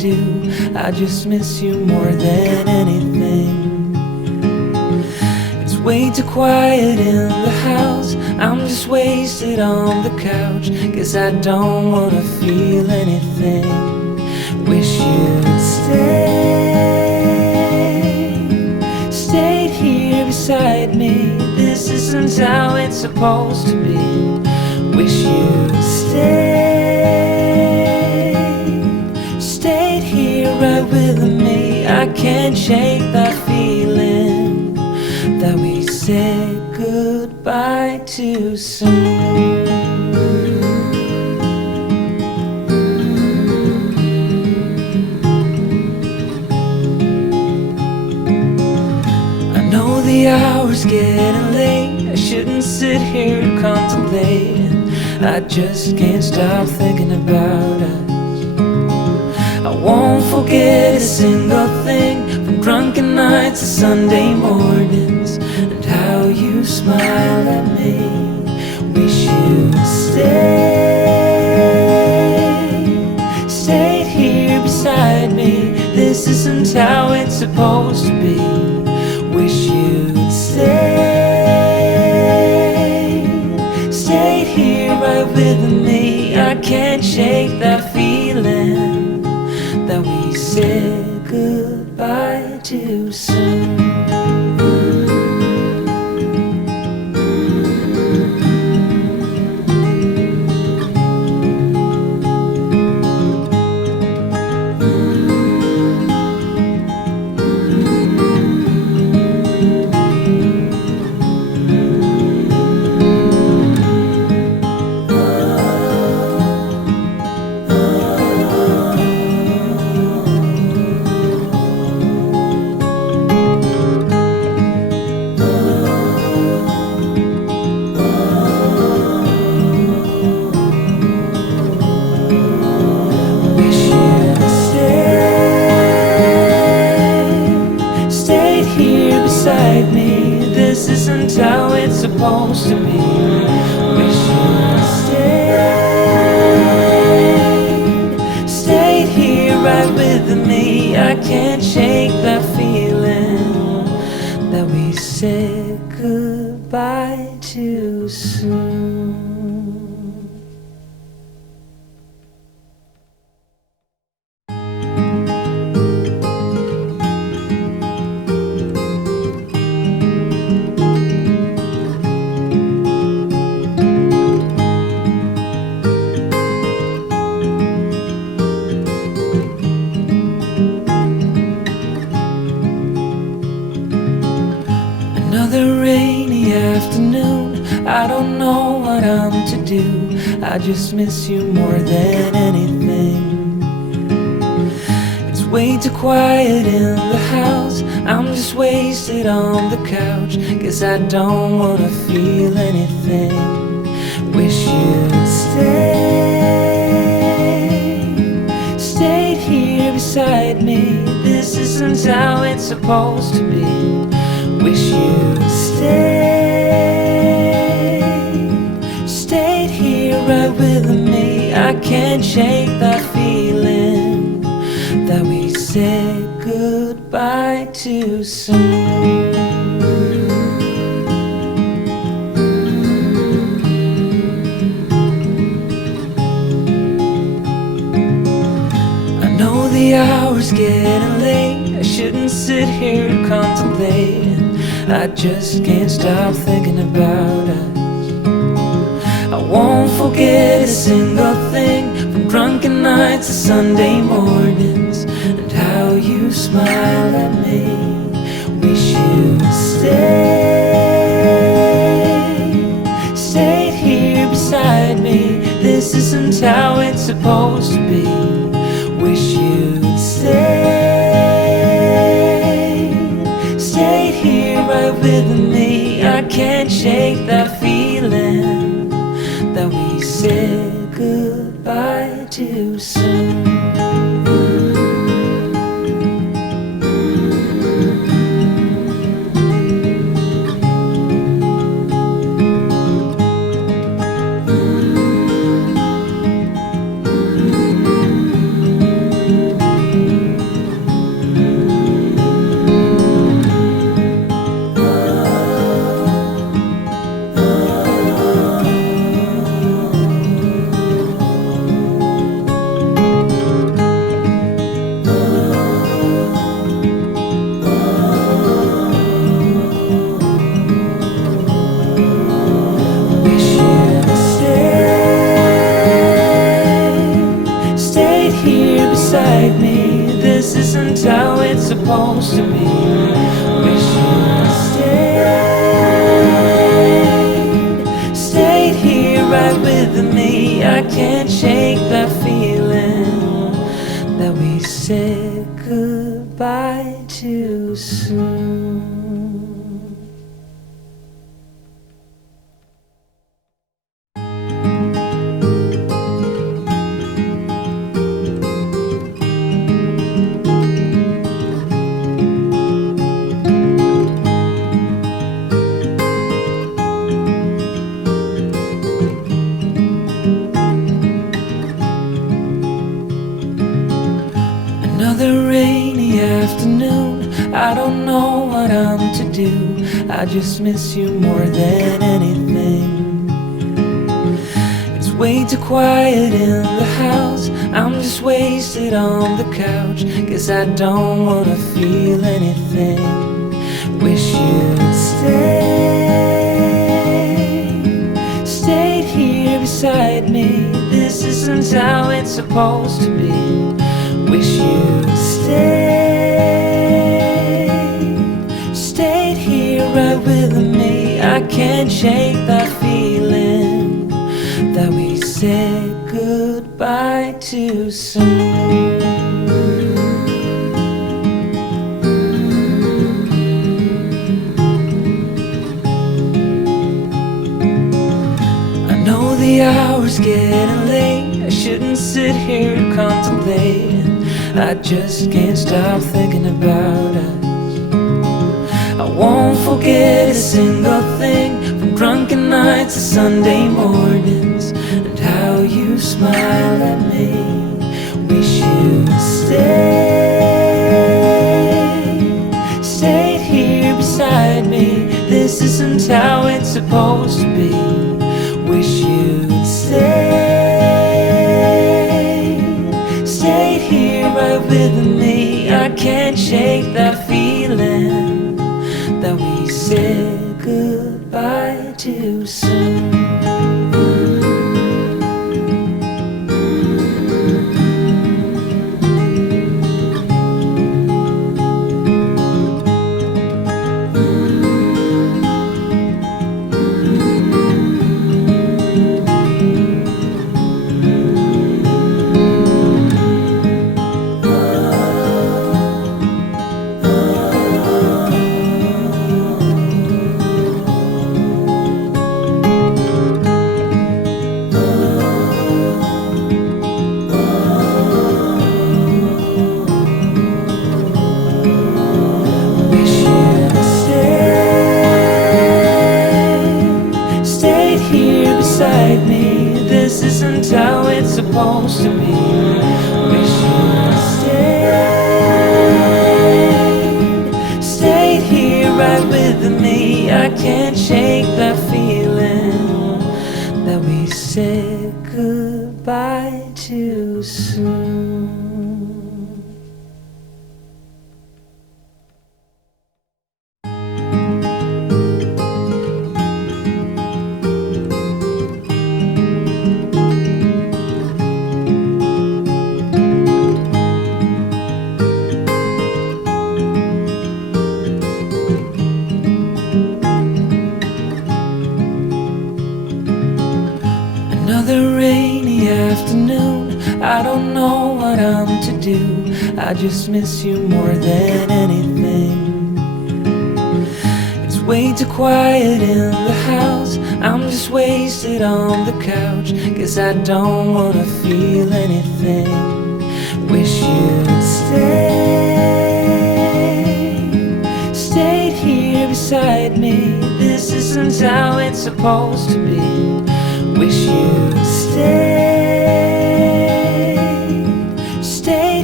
do. I just miss you more than anything. It's way too quiet in the house. I'm just wasted on the couch, 'cause I don't wanna feel anything. Wish you'd stayed here beside me. This isn't how it's supposed to be. Wish you'd stayed here right with me. I can't shake that feeling that we said goodbye too soon. The hour's getting late. I shouldn't sit here contemplating. I just can't stop thinking about us. I won't forget a single thing, from drunken nights to Sunday mornings, and how you smile at me. Wish you'd stayed here beside me. This isn't how it's supposed to be. Wish you'd stayed here right with me. I can't shake that feeling that we said goodbye too soon. Me. This isn't how it's supposed to be. Wish you'd stayed here right with me. I can't shake that feeling that we said goodbye too soon. Another rainy afternoon, I don't know what I'm to do. I just miss you more than anything. It's way too quiet in the house. I'm just wasted on the couch, 'cause I don't wanna feel anything. Wish you'd stayed here beside me. This isn't how it's supposed to be. Wish you'd stayed here right with me. I can't shake that feeling that we said goodbye too soon. I know the hour's getting late. I shouldn't sit here contemplating. I just can't stop thinking about us. I won't forget a single thing, from drunken nights to Sunday mornings, and how you smile at me. Wish you'd stayed here beside me. This isn't how it's supposed to be. Wish you'd stayed here right with me. I can't shake that feeling that we said goodbye too soon. supposed to be. Wish you'd stayed here right with me. I can't shake that feeling that we said goodbye too soon. Another rainy afternoon, I don't know what I'm to do. I just miss you more than anything. It's way too quiet in the house, I'm just wasted on the couch. Guess I don't wanna feel anything. Wish you'd stayed here beside me. This isn't how it's supposed to be. Wish you'd stayed here right with me. I can't shake that feeling that we said goodbye too soon. I know the hour's getting late, I shouldn't sit here contemplating. I just can't stop thinking about us. I won't forget a single thing, from drunken nights to Sunday mornings, and how you smile at me. Wish you'd stayed here beside me. This isn't how it's supposed to be. Wish you'd stayed here right with me. I can't shake that feeling that we said goodbye too soon. Beside me, this isn't how it's supposed to be. Wish you'd stayed here right with me. I can't shake that feeling that we said goodbye too soon. Another rainy afternoon, I don't know what I'm to do. I just miss you more than anything. It's way too quiet in the house, I'm just wasted on the couch. Guess I don't wanna feel anything. Wish you'd stayed here beside me. This isn't how it's supposed to be. Wish you'd stayed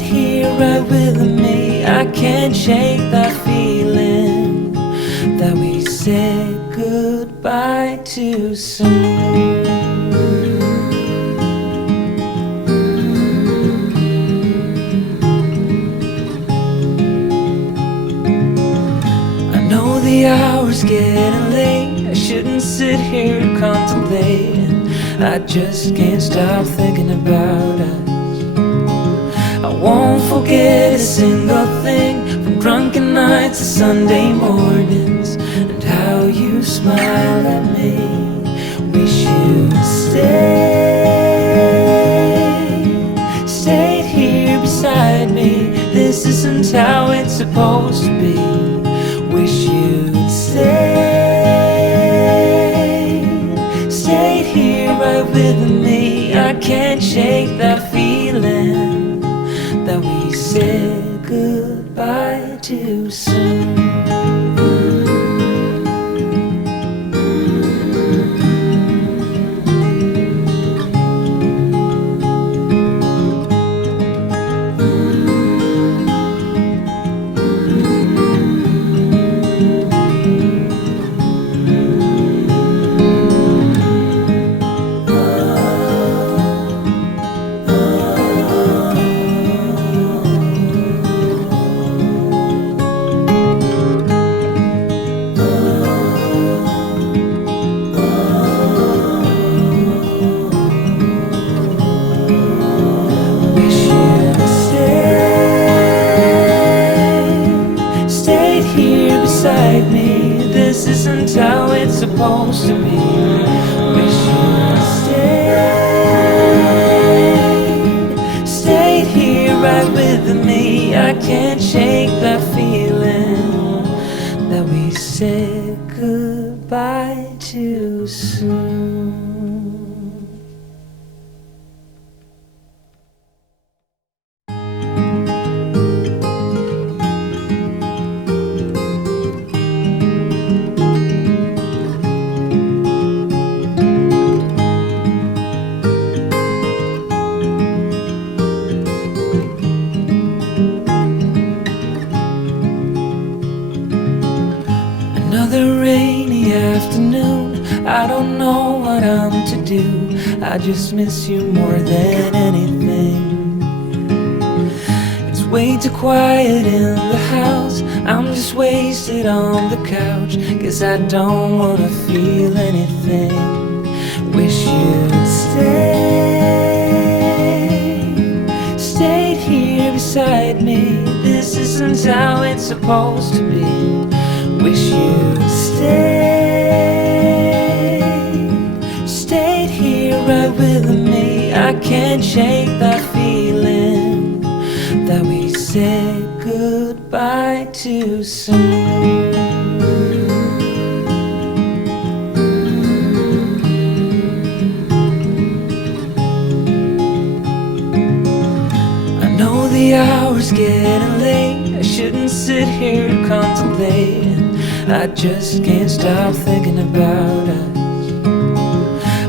here right with me. I can't shake that feeling that we said goodbye too soon. I know the hour's getting late, I shouldn't sit here contemplating. I just can't stop thinking about us. I won't forget a single thing, from drunken nights to Sunday mornings, and how you smile at me. Wish you'd stayed here beside me. This isn't how it's supposed to be. Wish you'd stayed here right with me. I can't shake that feeling that we said goodbye too soon. This isn't how it's supposed to be. Wish you'd stayed here right with me. I can't shake that feeling that we said goodbye too soon. Another rainy afternoon, I don't know what I'm to do. I just miss you more than anything. It's way too quiet in the house. I'm just wasted on the couch, 'cause I don't wanna feel anything. Wish you'd stayed here beside me. This isn't how it's supposed to be. Wish you'd stayed here right with me. I can't shake that feeling that we said goodbye too soon. I know the hour's getting late. I shouldn't sit here contemplating. I just can't stop thinking about us.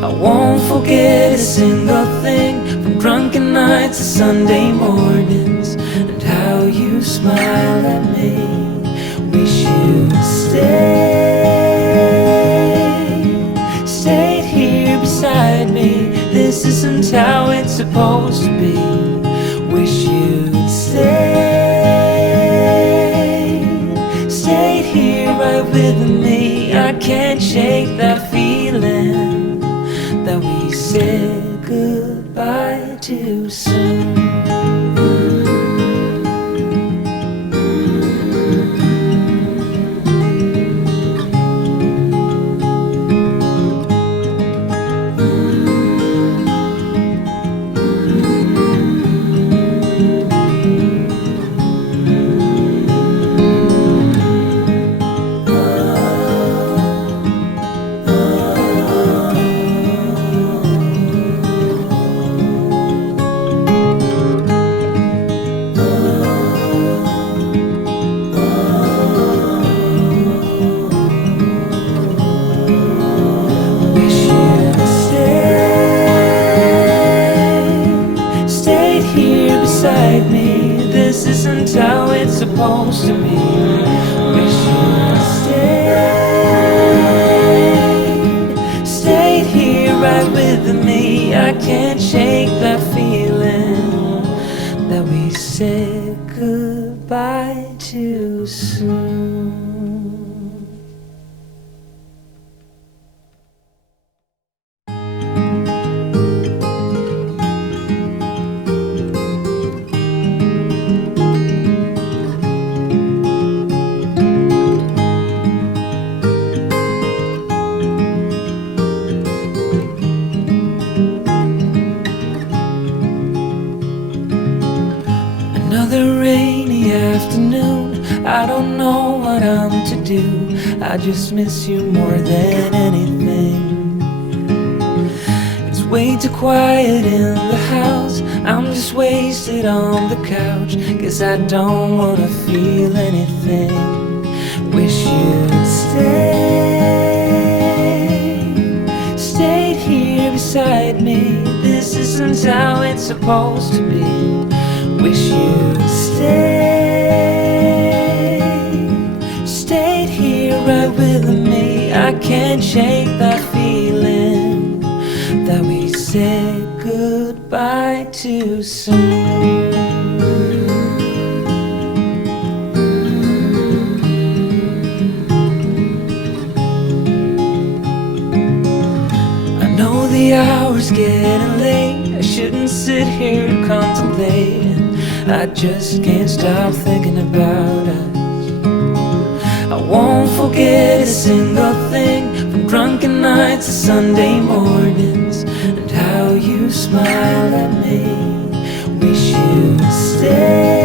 I won't forget a single thing, from drunken nights to Sunday mornings, and how you smile at me. Wish you'd stayed here beside me. This isn't how it's supposed to be. Wish you'd stayed here right with me. I can't shake that feeling that we said goodbye too soon. Me. This isn't how it's supposed to be. Wish you'd stayed here right with me. I can't shake that feeling that we said goodbye too soon. do. I just miss you more than anything. It's way too quiet in the house. I'm just wasted on the couch. Guess I don't wanna feel anything. Wish you'd stayed here beside me. This isn't how it's supposed to be. Wish you'd stayed here right with me. I can't shake that feeling that we said goodbye too soon. The hour's getting late. I shouldn't sit here contemplating. I just can't stop thinking about us. I won't forget a single thing, from drunken nights to Sunday mornings, and how you smile at me. Wish you'd stay.